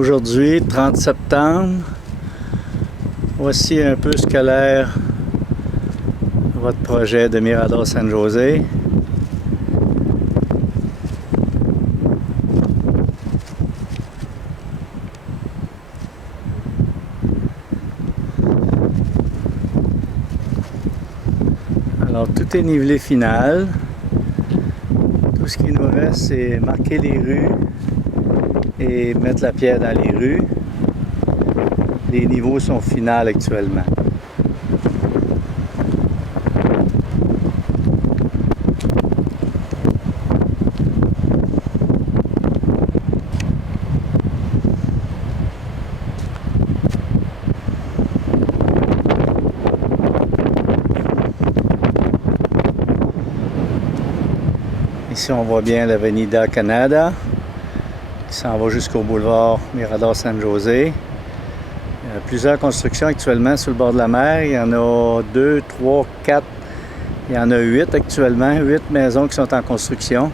Aujourd'hui, 30 septembre, voici un peu ce qu'a l'air votre projet de Mirador San José. Alors tout est nivelé final. Tout ce qui nous reste, c'est marquer les rues et mettre la pierre dans les rues. Les niveaux sont finaux actuellement. Ici, on voit bien l'Avenida Canada qui s'en va jusqu'au boulevard Mirador San José. Il y a plusieurs constructions actuellement sur le bord de la mer. Il y en a 2, 3, 4. Il y en a 8 actuellement. 8 maisons qui sont en construction.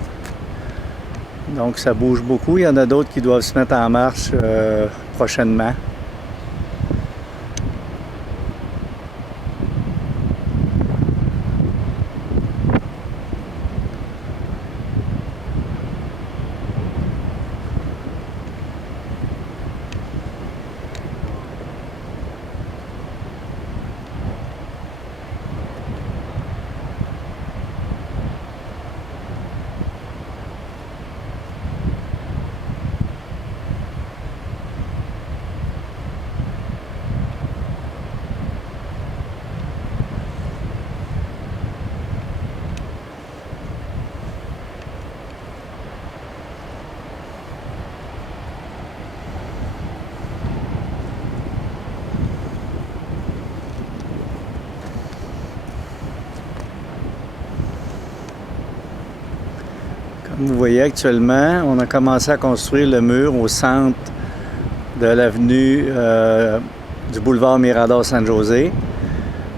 Donc, ça bouge beaucoup. Il y en a d'autres qui doivent se mettre en marche prochainement. Comme vous voyez actuellement, on a commencé à construire le mur au centre de l'avenue du boulevard Mirador San José.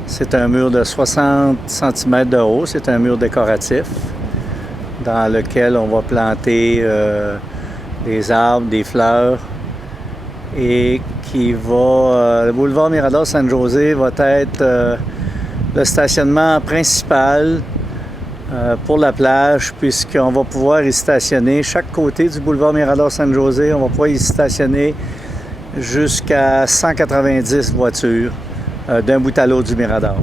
C'est un mur de 60 cm de haut, c'est un mur décoratif dans lequel on va planter des arbres, des fleurs et qui va... le boulevard Mirador San José va être le stationnement principal pour la plage, puisqu'on va pouvoir y stationner chaque côté du boulevard Mirador San José, on va pouvoir y stationner jusqu'à 190 voitures d'un bout à l'autre du Mirador.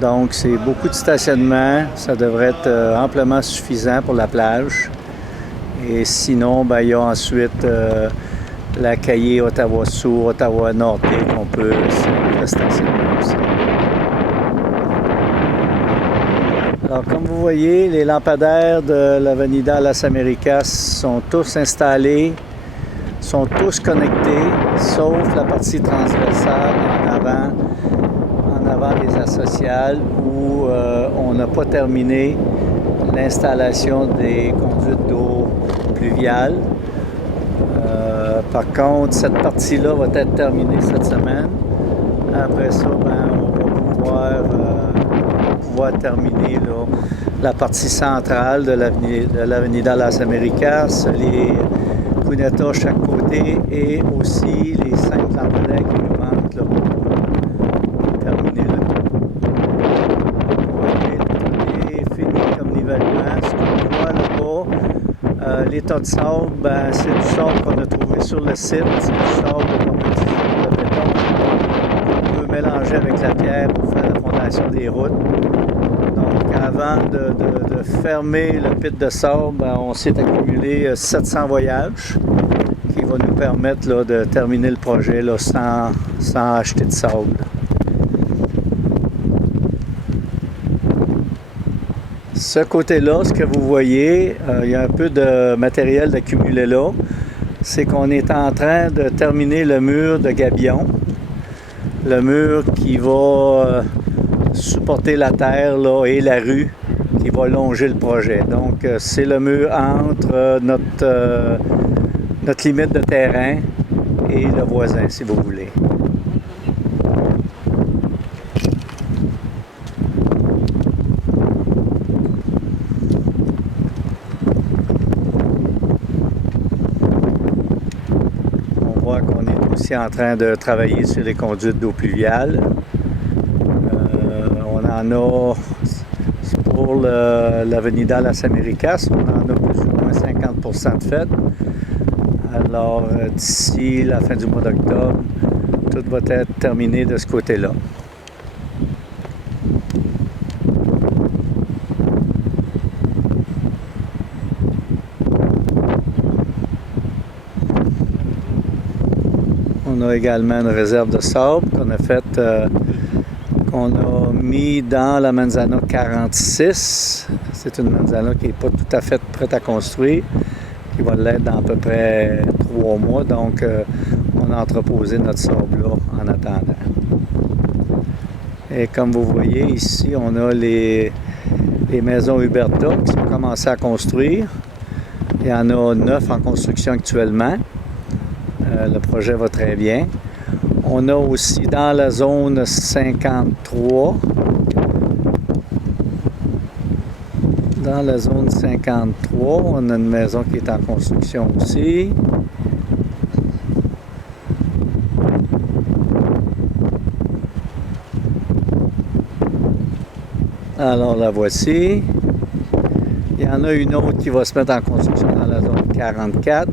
Donc c'est beaucoup de stationnement, ça devrait être amplement suffisant pour la plage. Et sinon, ben, il y a ensuite la caillée Ottawa-Sud, Ottawa-Norte qu'on peut stationner aussi. Alors, comme vous voyez, les lampadaires de l'Avenida Las Américas sont tous installés, sont tous connectés, sauf la partie transversale en avant des asociales où on n'a pas terminé l'installation des conduites d'eau pluviale. Par contre, cette partie-là va être terminée cette semaine. Après ça, ben, on va pouvoir terminer là, la partie centrale de l'Avenida Las Américas, les cunetas chaque côté et aussi les 5 lampadaires qui nous manquent là, pour terminer le tout est fini comme nivellement. Ce qu'on voit là-bas, les tas de sable, ben, c'est du sable qu'on a trouvé sur le site, c'est du sable de compétition de béton qu'on peut mélanger avec la pierre pour faire la fondation des routes. Donc, avant de fermer le pit de sable, on s'est accumulé 700 voyages qui va nous permettre là, de terminer le projet là, sans acheter de sable. Ce côté-là, ce que vous voyez, il y a un peu de matériel d'accumulé là. C'est qu'on est en train de terminer le mur de gabion. Le mur qui va supporter la terre là, et la rue qui va longer le projet. Donc, c'est le mur entre notre limite de terrain et le voisin, si vous voulez. aussi en train de travailler sur les conduites d'eau pluviale. On en a pour l'Avenida Las Américas, on en a plus ou moins 50% de fait. Alors, d'ici la fin du mois d'octobre, tout va être terminé de ce côté-là. On a également une réserve de sable qu'on a faite, qu'on a mis dans la Manzana 46. C'est une Manzana qui n'est pas tout à fait prête à construire, qui va l'être dans à peu près 3 mois. Donc, on a entreposé notre sable là en attendant. Et comme vous voyez ici, on a les maisons Huberta qui sont commencées à construire. Il y en a 9 en construction actuellement. Le projet va très bien. On a aussi dans la zone 53, on a une maison qui est en construction aussi. Alors la voici. Il y en a une autre qui va se mettre en construction dans la zone 44.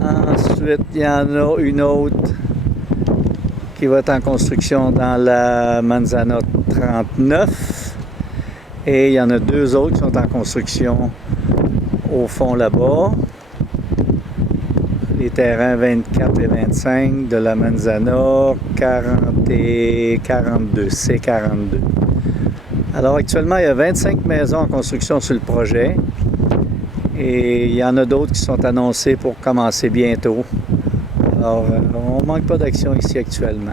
Ensuite, il y en a une autre qui va être en construction dans la Manzana 39. Et il y en a 2 autres qui sont en construction au fond là-bas. Les terrains 24 et 25 de la Manzana 40 et 42, C42. Alors actuellement, il y a 25 maisons en construction sur le projet. Et il y en a d'autres qui sont annoncées pour commencer bientôt. Alors, on ne manque pas d'action ici actuellement.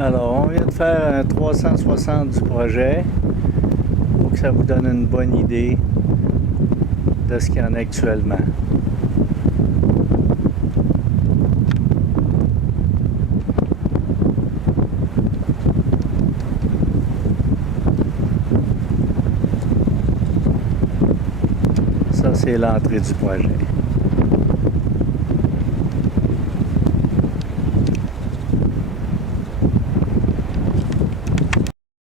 Alors, on vient de faire un 360 du projet pour que ça vous donne une bonne idée de ce qu'il y en a actuellement. Ça, c'est l'entrée du projet.